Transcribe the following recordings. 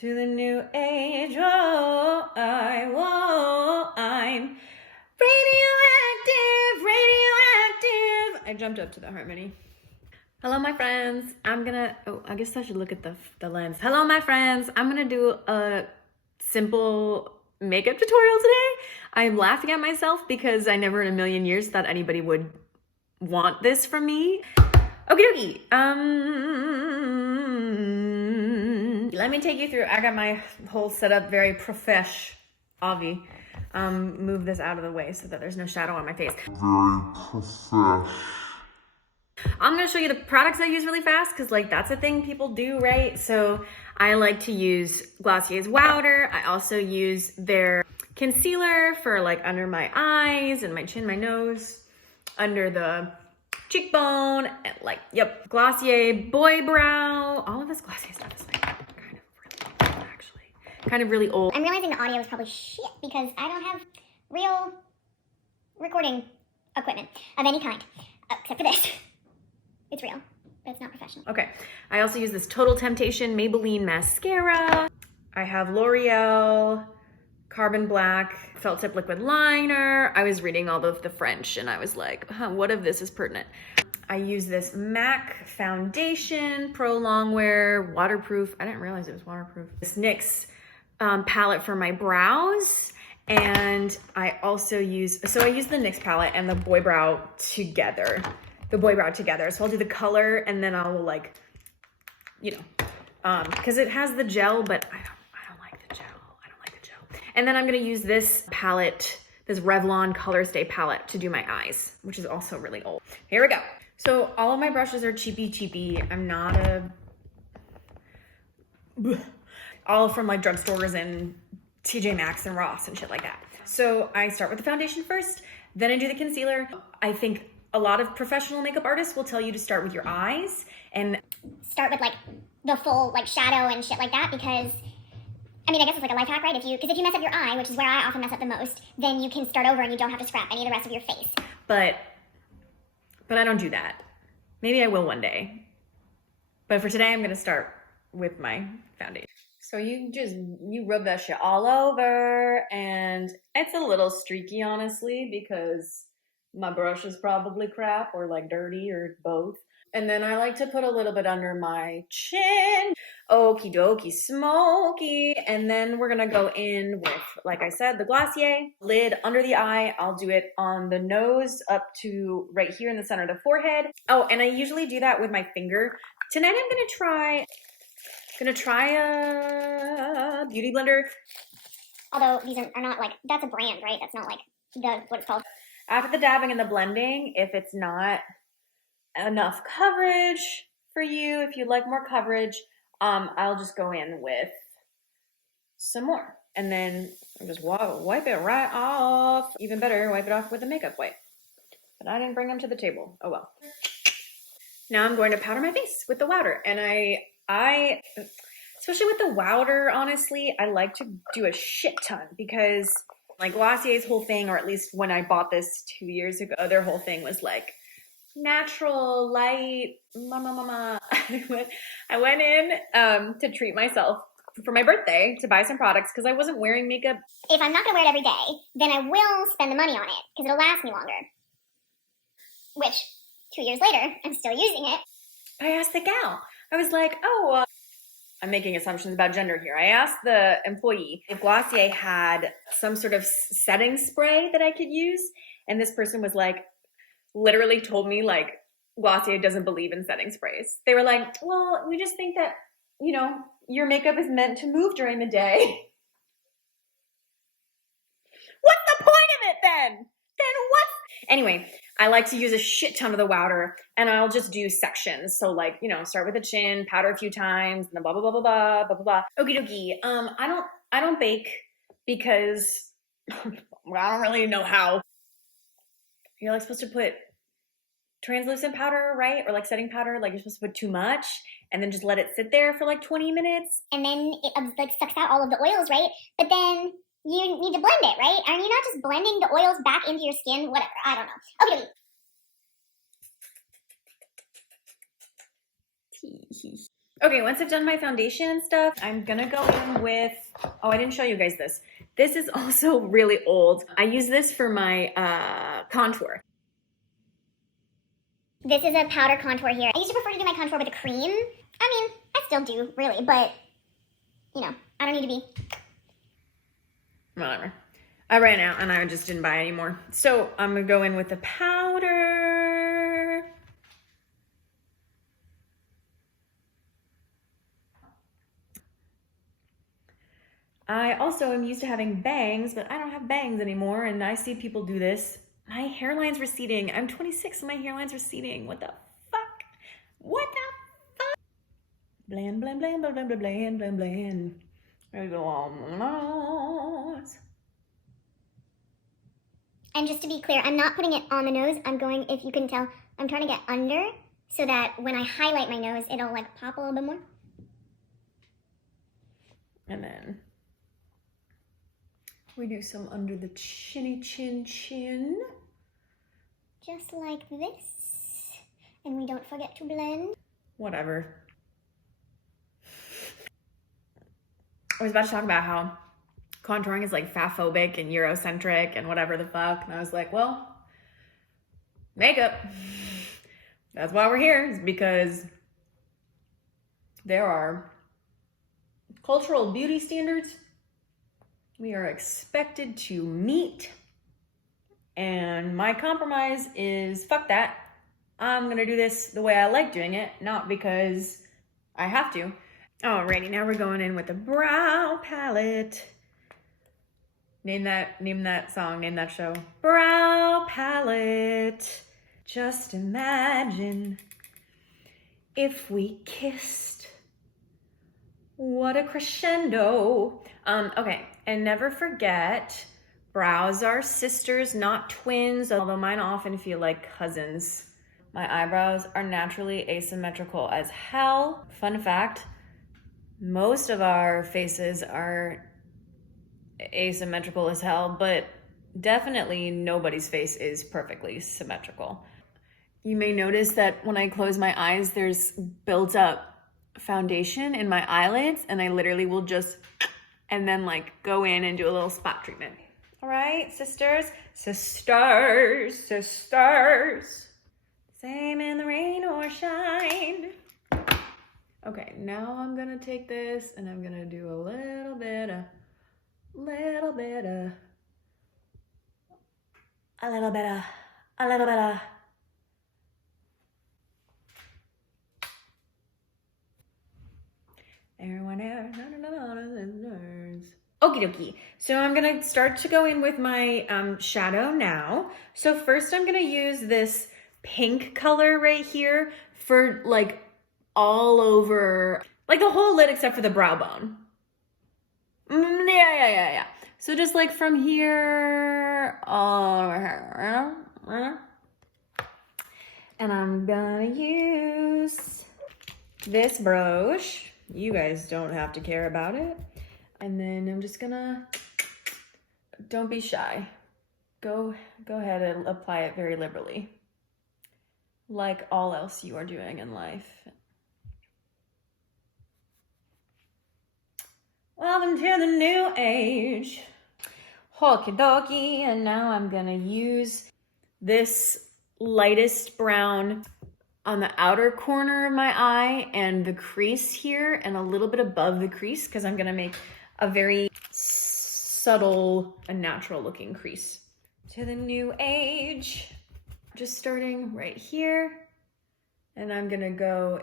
To the new age, oh, I'm radioactive. I jumped up to the harmony. Hello, my friends. I guess I should look at the lens. Hello, my friends. I'm gonna do a simple makeup tutorial today. I'm laughing at myself because I never in a million years thought anybody would want this from me. Okie dokie. Let me take you through. I got my whole setup very profesh. Avi. Move this out of the way so that there's no shadow on my face. Very profesh. I'm gonna show you the products I use really fast because like that's a thing people do, right? So I like to use Glace's Wowder. I also use their concealer for like under my eyes and my chin, my nose, under the cheekbone, and like, yep. Glacier Boy Brow. All of this Glacier stuff is like kind of really old, actually. Kind of really old. I'm realizing the audio is probably shit because I don't have real recording equipment of any kind, except for this. It's real, but it's not professional. Okay, I also use this Total Temptation Maybelline mascara. I have L'Oreal Carbon Black Felt Tip Liquid Liner. I was reading all of the French and I was like, what of this is pertinent? I use this MAC Foundation Pro Longwear Waterproof. I didn't realize it was waterproof. This NYX palette for my brows. And I also use, so I use the NYX palette and the Boy Brow together. So I'll do the color and then I'll like, you know, because it has the gel, but I don't like the gel. And then I'm gonna use this palette, this Revlon Color Stay palette to do my eyes, which is also really old. Here we go. So all of my brushes are cheapy. I'm not all from like drugstores and TJ Maxx and Ross and shit like that. So I start with the foundation first, then I do the concealer. I think a lot of professional makeup artists will tell you to start with your eyes and start with like the full like shadow and shit like that because I mean, I guess it's like a life hack, right? Because if you mess up your eye, which is where I often mess up the most, then you can start over and you don't have to scrap any of the rest of your face. But I don't do that. Maybe I will one day. But for today, I'm gonna start with my foundation. So you rub that shit all over and it's a little streaky, honestly, because my brush is probably crap or like dirty or both. And then I like to put a little bit under my chin. Okie dokie smoky. And then we're gonna go in with, like I said, the Glacier lid under the eye. I'll do it on the nose up to right here in the center of the forehead. Oh, and I usually do that with my finger. Tonight I'm gonna try a beauty blender. Although these are not like, that's a brand, right? That's not like what it's called. After the dabbing and the blending, if it's not enough coverage for you, if you'd like more coverage, I'll just go in with some more and then just wipe it right off. Even better, wipe it off with a makeup wipe. But I didn't bring them to the table. Oh well. Now I'm going to powder my face with the Wowder. And I especially with the Wowder, honestly, I like to do a shit ton because like Glacier's whole thing, or at least when I bought this 2 years ago, their whole thing was like natural, light, I went in to treat myself for my birthday to buy some products because I wasn't wearing makeup. If I'm not gonna wear it every day, then I will spend the money on it because it'll last me longer. Which, 2 years later, I'm still using it. I asked the gal. I was like, oh, I'm making assumptions about gender here. I asked the employee if Glacier had some sort of setting spray that I could use. And this person was like, literally told me like, Glacier doesn't believe in setting sprays. They were like, well, we just think that, you know, your makeup is meant to move during the day. What's the point of it then? Then what? Anyway, I like to use a shit ton of the Wowder and I'll just do sections. So like, you know, start with the chin, powder a few times, and then blah, blah, blah, blah, blah, blah, blah, blah. Okie dokie. I don't bake because I don't really know how. You're like supposed to put translucent powder, right? Or like setting powder, like you're supposed to put too much and then just let it sit there for like 20 minutes. And then it like sucks out all of the oils, right? But then you need to blend it, right? Are you not just blending the oils back into your skin? Whatever, I don't know. Okay. Okay, once I've done my foundation and stuff, I'm gonna go in with, oh, I didn't show you guys this. This is also really old. I use this for my contour. This is a powder contour here. I used to prefer to do my contour with a cream. I mean, I still do, really, but, you know, I don't need to be. Whatever. I ran out and I just didn't buy any more. So I'm gonna go in with the powder. I also am used to having bangs, but I don't have bangs anymore, and I see people do this. My hairline's receding. I'm 26 and my hairline's receding. What the fuck? What the fuck? Bland, bland, bland, bland, bland, bland, bland, bland. There we go on. And just to be clear, I'm not putting it on the nose. I'm going, if you can tell, I'm trying to get under so that when I highlight my nose, it'll like pop a little bit more. And then we do some under the chinny chin chin. Just like this. And we don't forget to blend. Whatever. I was about to talk about how contouring is like fatphobic and Eurocentric and whatever the fuck. And I was like, well, makeup. That's why we're here, is because there are cultural beauty standards we are expected to meet. And my compromise is fuck that. I'm gonna do this the way I like doing it, not because I have to. Alrighty, now we're going in with the brow palette. Name that song, name that show. Brow palette. Just imagine if we kissed. What a crescendo. Okay, and never forget, brows are sisters, not twins, although mine often feel like cousins. My eyebrows are naturally asymmetrical as hell. Fun fact, most of our faces are asymmetrical as hell, but definitely nobody's face is perfectly symmetrical. You may notice that when I close my eyes, there's built up foundation in my eyelids, and I literally will just, and then like go in and do a little spot treatment. All right, sisters, sisters, sisters. Same in the rain or shine. Okay, now I'm gonna take this and I'm gonna do a little bit of. Everyone else. Okie dokie. So I'm gonna start to go in with my shadow now. So first I'm gonna use this pink color right here for like all over, like the whole lid except for the brow bone. Yeah. So just like from here all over here. And I'm gonna use this brush. You guys don't have to care about it. And then I'm just gonna, don't be shy. Go ahead and apply it very liberally. Like all else you are doing in life. Welcome to the new age. Okey dokey. And now I'm gonna use this lightest brown on the outer corner of my eye and the crease here and a little bit above the crease, because I'm gonna make a very subtle and natural looking crease. To the new age. Just starting right here. And I'm gonna go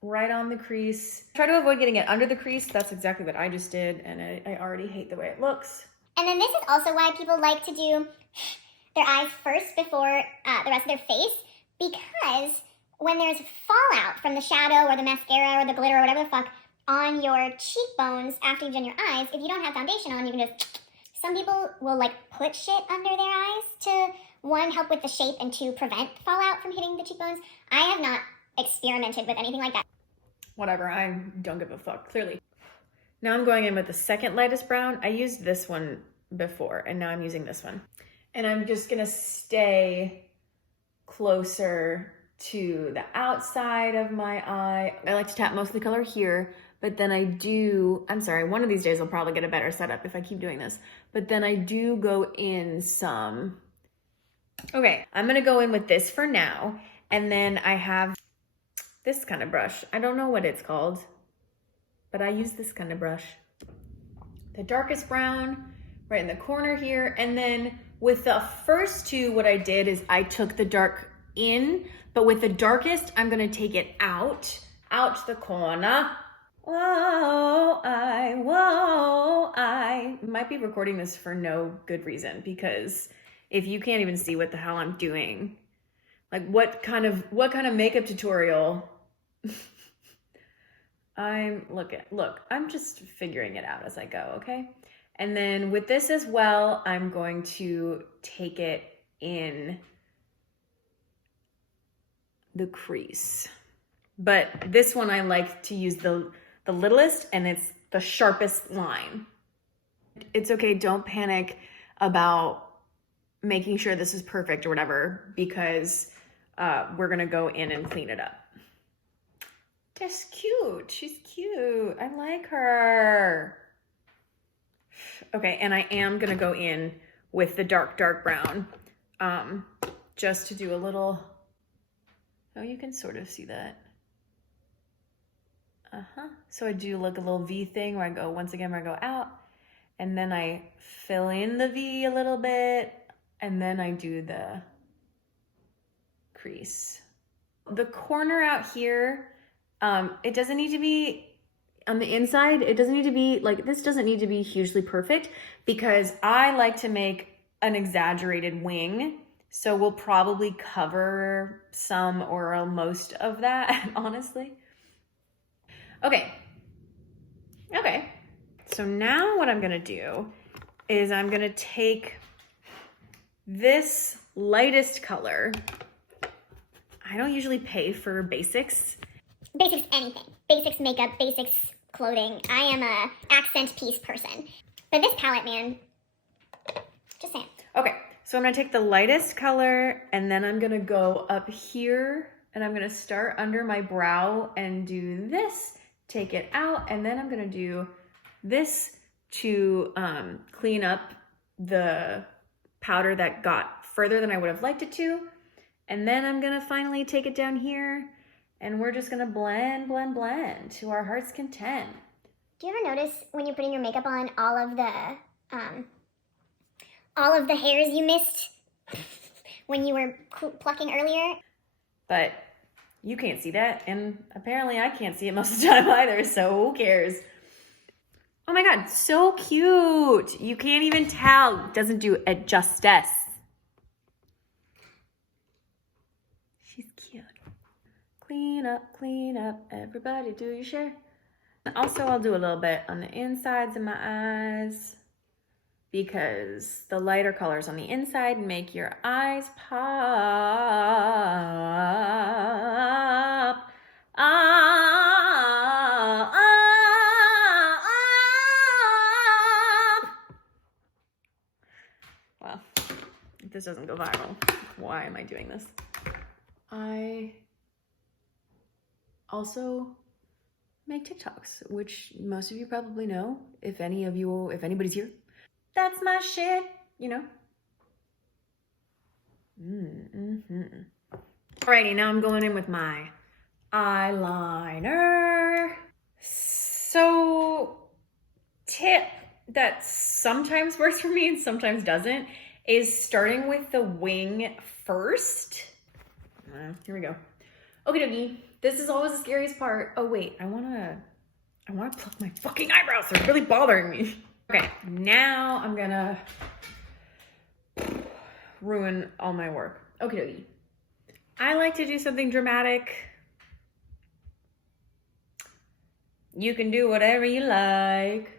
right on the crease. Try to avoid getting it under the crease. That's exactly what I just did, and I already hate the way it looks. And then this is also why people like to do their eyes first before the rest of their face, because when there's fallout from the shadow or the mascara or the glitter or whatever the fuck on your cheekbones after you've done your eyes, if you don't have foundation on, you can just, some people will like put shit under their eyes to, one, help with the shape, and two, prevent fallout from hitting the cheekbones. I have not experimented with anything like that. Whatever, I don't give a fuck, clearly. Now I'm going in with the second lightest brown. I used this one before, and now I'm using this one. And I'm just gonna stay closer to the outside of my eye. I like to tap most of the color here, but then I'm sorry, one of these days I'll probably get a better setup if I keep doing this, but then I do go in some. Okay, I'm gonna go in with this for now, and then I have this kind of brush. I don't know what it's called, but I use this kind of brush. The darkest brown right in the corner here, and then with the first two, what I did is I took the dark in, but with the darkest, I'm gonna take it out the corner. Whoa, I might be recording this for no good reason, because if you can't even see what the hell I'm doing, like what kind of makeup tutorial? Look, I'm just figuring it out as I go, okay? And then with this as well, I'm going to take it in the crease. But this one I like to use the littlest, and it's the sharpest line. It's okay, don't panic about making sure this is perfect or whatever, because we're gonna go in and clean it up. That's cute, she's cute, I like her. Okay, and I am gonna go in with the dark brown, just to do a little, oh, you can sort of see that. So I do like a little V thing where I go, once again, where I go out, and then I fill in the V a little bit, and then I do the crease. The corner out here, it doesn't need to be, on the inside, it doesn't need to be, like, this doesn't need to be hugely perfect, because I like to make an exaggerated wing. So we'll probably cover some or most of that, honestly. Okay. So now what I'm gonna do is I'm gonna take this lightest color. I don't usually pay for basics. Basics anything. Basics makeup, basics clothing. I am a accent piece person. But this palette, man, just saying. Okay, so I'm gonna take the lightest color, and then I'm gonna go up here, and I'm gonna start under my brow and do this, take it out, and then I'm gonna do this to clean up the powder that got further than I would have liked it to. And then I'm gonna finally take it down here, and we're just gonna blend to our heart's content. Do you ever notice when you're putting your makeup on all of the hairs you missed when you were plucking earlier? But you can't see that, and apparently I can't see it most of the time either, so who cares? Oh my god, so cute! You can't even tell. It doesn't do it justice. She's cute. Clean up, everybody do your share. Also, I'll do a little bit on the insides of my eyes, because the lighter colors on the inside make your eyes pop. Well, if this doesn't go viral, why am I doing this? I also make TikToks, which most of you probably know, if anybody's here. That's my shit, you know? Alrighty, now I'm going in with my eyeliner. So, tip that sometimes works for me and sometimes doesn't is starting with the wing first. Here we go. Okie dokie. This is always the scariest part. Oh wait, I wanna pluck my fucking eyebrows. They're really bothering me. Okay, now I'm gonna ruin all my work. Okie dokie. I like to do something dramatic. You can do whatever you like.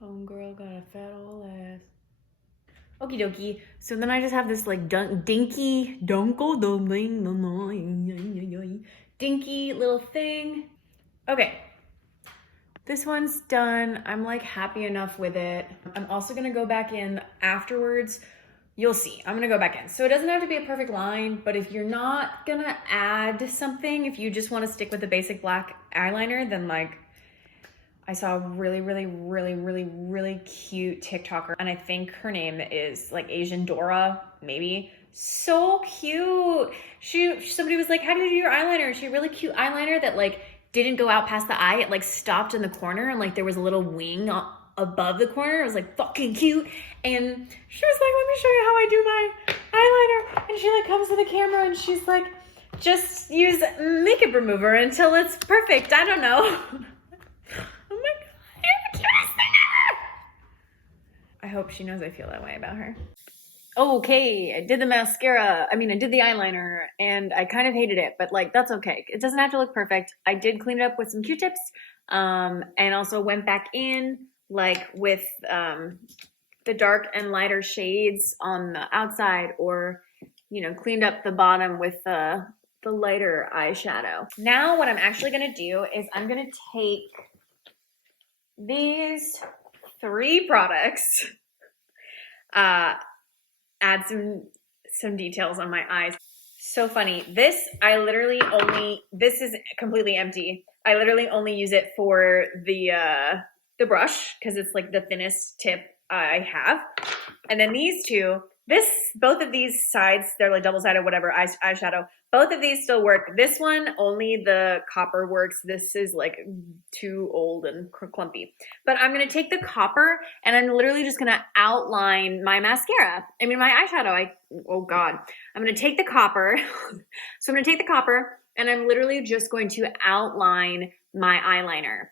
Homegirl got a fat old ass. Okie dokie. So then I just have this like dinky little thing. Okay. This one's done. I'm like happy enough with it. I'm also gonna go back in afterwards You'll see. I'm gonna go back in. So it doesn't have to be a perfect line, but if you're not gonna add something, if you just wanna stick with the basic black eyeliner, then like, I saw a really, really, really, really, really cute TikToker, and I think her name is like Asian Dora, maybe. So cute. Somebody was like, how do you do your eyeliner? She had really cute eyeliner that like didn't go out past the eye. It like stopped in the corner, and like there was a little wing above the corner. It was like fucking cute. And she was like, let me show you how I do my eyeliner. And she like comes to the camera and she's like, just use makeup remover until it's perfect. I don't know. Oh my God, you're the cutest thing ever. I hope she knows I feel that way about her. Okay, I did the mascara. I mean, I did the eyeliner and I kind of hated it, but like, that's okay. It doesn't have to look perfect. I did clean it up with some Q-tips, and also went back in like with the dark and lighter shades on the outside, or, you know, cleaned up the bottom with the lighter eyeshadow. Now what I'm actually gonna do is I'm gonna take these 3 products, add some details on my eyes. So funny. This is completely empty. I literally only use it for the brush because it's like the thinnest tip I have. And then these 2, both of these sides, they're like double-sided, whatever, eyeshadow. Both of these still work. This one, only the copper works. This is like too old and clumpy. But I'm going to take the copper and I'm literally just going to outline my mascara. I mean, my eyeshadow, oh God. I'm going to take the copper. So I'm going to take the copper and I'm literally just going to outline my eyeliner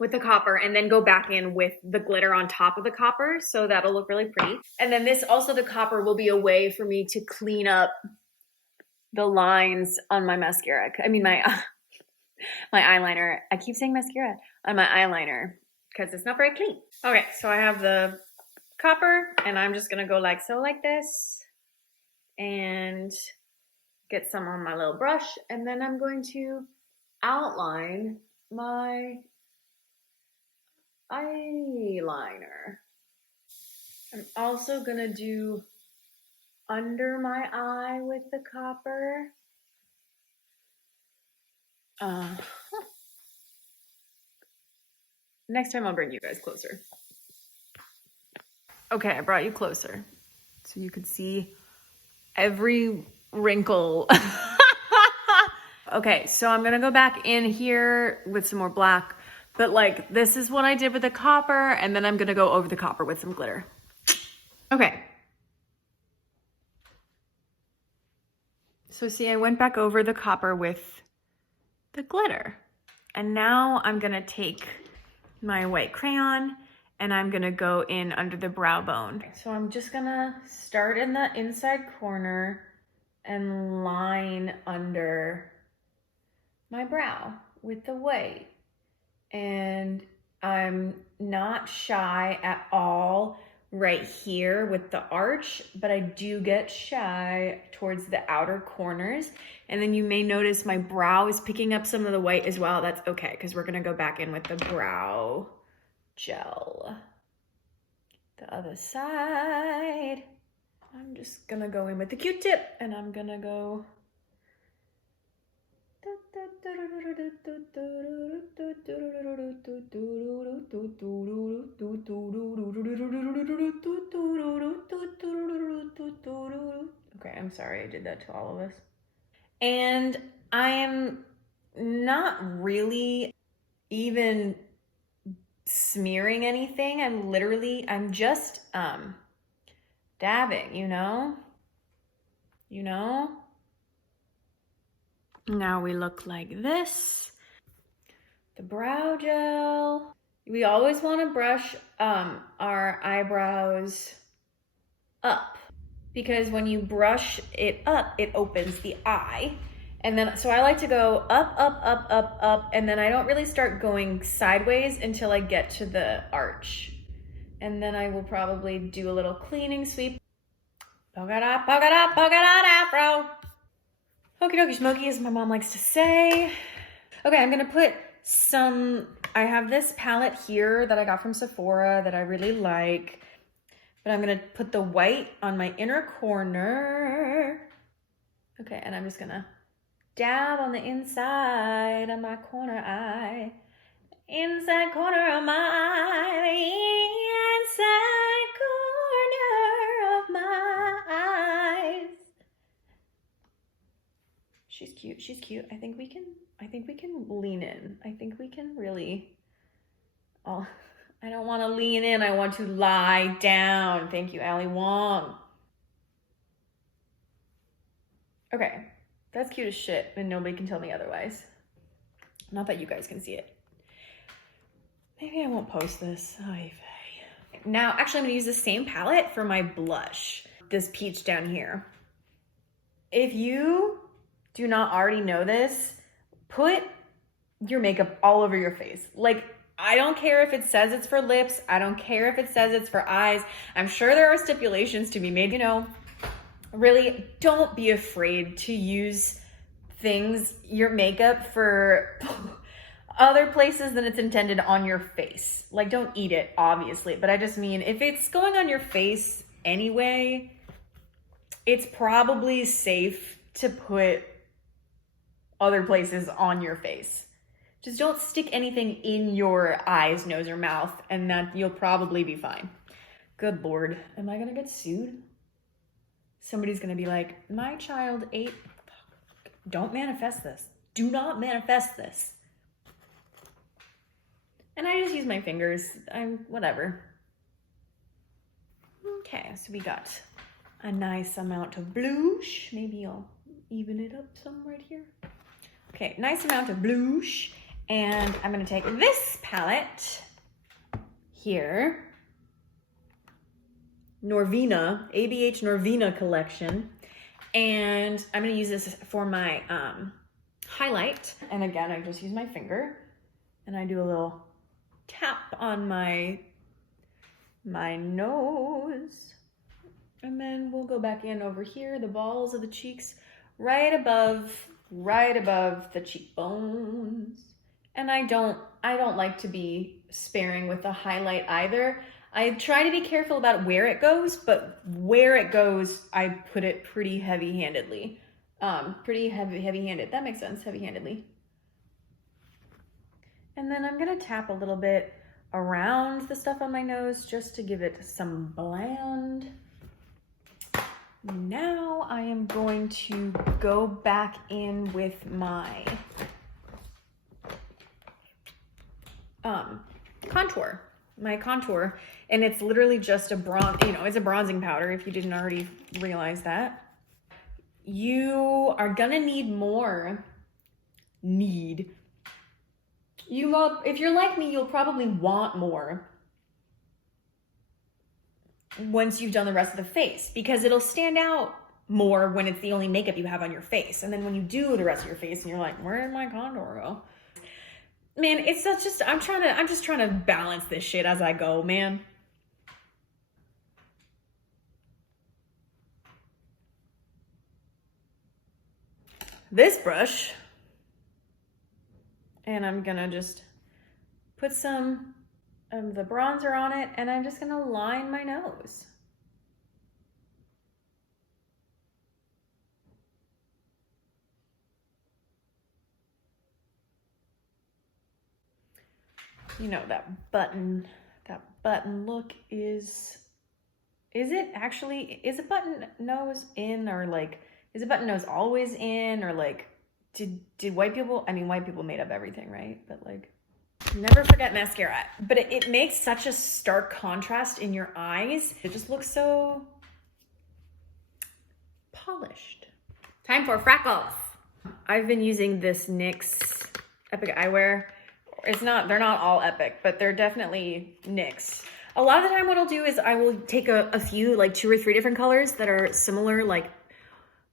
with the copper and then go back in with the glitter on top of the copper. So that'll look really pretty. And then the copper will be a way for me to clean up the lines on my mascara. I mean, my eyeliner. I keep saying mascara on my eyeliner because it's not very clean. Okay, so I have the copper and I'm just gonna go like so, like this, and get some on my little brush. And then I'm going to outline my eyeliner. I'm also gonna do under my eye with the copper. Next time I'll bring you guys closer. Okay, I brought you closer so you could see every wrinkle. Okay, so I'm gonna go back in here with some more black, but like this is what I did with the copper, and then I'm gonna go over the copper with some glitter. Okay. So see, I went back over the copper with the glitter. And now I'm gonna take my white crayon and I'm gonna go in under the brow bone. So I'm just gonna start in the inside corner and line under my brow with the white. And I'm not shy at all right here with the arch, but I do get shy towards the outer corners. And then you may notice my brow is picking up some of the white as well. That's okay, because we're gonna go back in with the brow gel. The other side. I'm just gonna go in with the Q-tip and I'm gonna go okay, I'm sorry I did that to all of us. And I am not really even smearing anything. I'm just dabbing, you know? Now we look like this. The brow gel. We always want to brush our eyebrows up, because when you brush it up, it opens the eye. And then, so I like to go up, up, up, up, up, and then I don't really start going sideways until I get to the arch. And then I will probably do a little cleaning sweep. Polka dot, polka dot, polka dot afro. Okie dokie smoky, as my mom likes to say. Okay, I'm gonna put I have this palette here that I got from Sephora that I really like. But I'm gonna put the white on my inner corner. Okay, and I'm just gonna dab on the inside of my corner eye. Inside corner of my eye. Inside corner of my eyes. She's cute. She's cute. I think we can lean in. I think we can really. Oh, I don't want to lean in. I want to lie down. Thank you, Ali Wong. Okay, that's cute as shit, and nobody can tell me otherwise. Not that you guys can see it. Maybe I won't post this. Now, actually, I'm gonna use the same palette for my blush. This peach down here. If you do not already know this, put your makeup all over your face. Like, I don't care if it says it's for lips. I don't care if it says it's for eyes. I'm sure there are stipulations to be made, you know. Really, don't be afraid to use your makeup for other places than it's intended on your face. Like, don't eat it, obviously. But I just mean, if it's going on your face anyway, it's probably safe to put other places on your face. Just don't stick anything in your eyes, nose, or mouth, and that you'll probably be fine. Good Lord, am I gonna get sued? Somebody's gonna be like, my child ate. Don't manifest this. Do not manifest this. And I just use my fingers. Whatever. Okay, so we got a nice amount of blush. Maybe I'll even it up some right here. Okay, nice amount of blush. And I'm gonna take this palette here. Norvina, ABH Norvina collection. And I'm gonna use this for my highlight. And again, I just use my finger and I do a little tap on my nose. And then we'll go back in over here, the balls of the cheeks, right above the cheekbones. And I don't like to be sparing with the highlight either. I try to be careful about where it goes, but where it goes, I put it pretty heavy-handedly. Heavy-handed. That makes sense, heavy-handedly. And then I'm gonna tap a little bit around the stuff on my nose just to give it some bland. Now I am going to go back in with my contour, and it's literally just it's a bronzing powder if you didn't already realize that. You are gonna need more. If you're like me, you'll probably want more once you've done the rest of the face, because it'll stand out more when it's the only makeup you have on your face. And then when you do the rest of your face and you're like, where did my contour go? Man, I'm just trying to balance this shit as I go, man. This brush, and I'm gonna just put some of the bronzer on it, and I'm just gonna line my nose. You know, that button look is a button nose in, or like, is a button nose always in, or like, did white people made up everything, right? But like, never forget mascara. But it makes such a stark contrast in your eyes. It just looks so polished. Time for freckles. I've been using this NYX Epic Eyewear. They're not all epic, but they're definitely NYX. A lot of the time what I'll do is I will take a few, like 2 or 3 different colors that are similar, like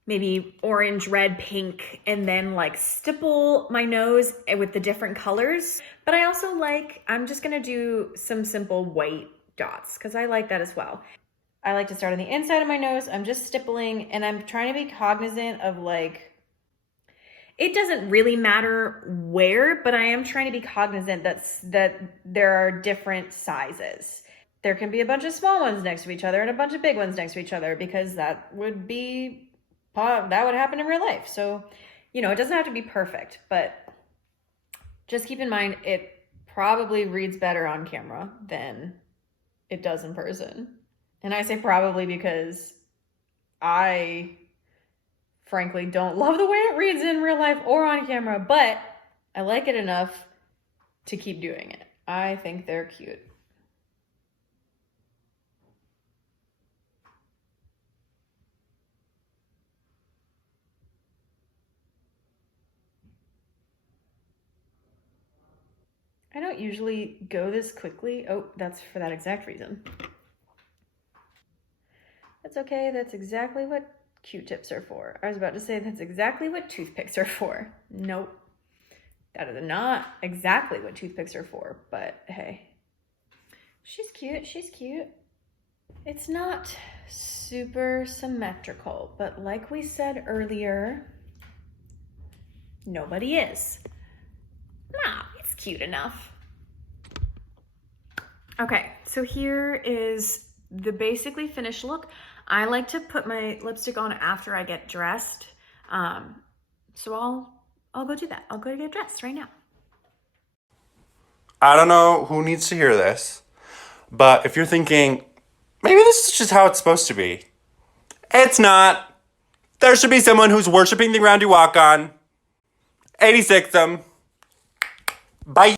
maybe orange, red, pink, and then like stipple my nose with the different colors. But I also I'm just gonna do some simple white dots because I like that as well. I like to start on the inside of my nose. I'm just stippling, and I'm trying to be cognizant of like, it doesn't really matter where, but I am trying to be cognizant that there are different sizes. there can be a bunch of small ones next to each other and a bunch of big ones next to each other, because that would happen in real life. So, it doesn't have to be perfect, but just keep in mind it probably reads better on camera than it does in person. And I say probably because I frankly don't love the way it reads in real life or on camera, but I like it enough to keep doing it. I think they're cute. I don't usually go this quickly. Oh, that's for that exact reason. That's okay. That's exactly what Q-tips are for. I was about to say that's exactly what toothpicks are for. Nope. That is not exactly what toothpicks are for, but hey. She's cute. She's cute. It's not super symmetrical, but like we said earlier, nobody is. Nah, it's cute enough. Okay, so here is the basically finished look. I like to put my lipstick on after I get dressed. So I'll go do that. I'll go get dressed right now. I don't know who needs to hear this, but if you're thinking, maybe this is just how it's supposed to be. It's not. There should be someone who's worshiping the ground you walk on. 86 them. Bye.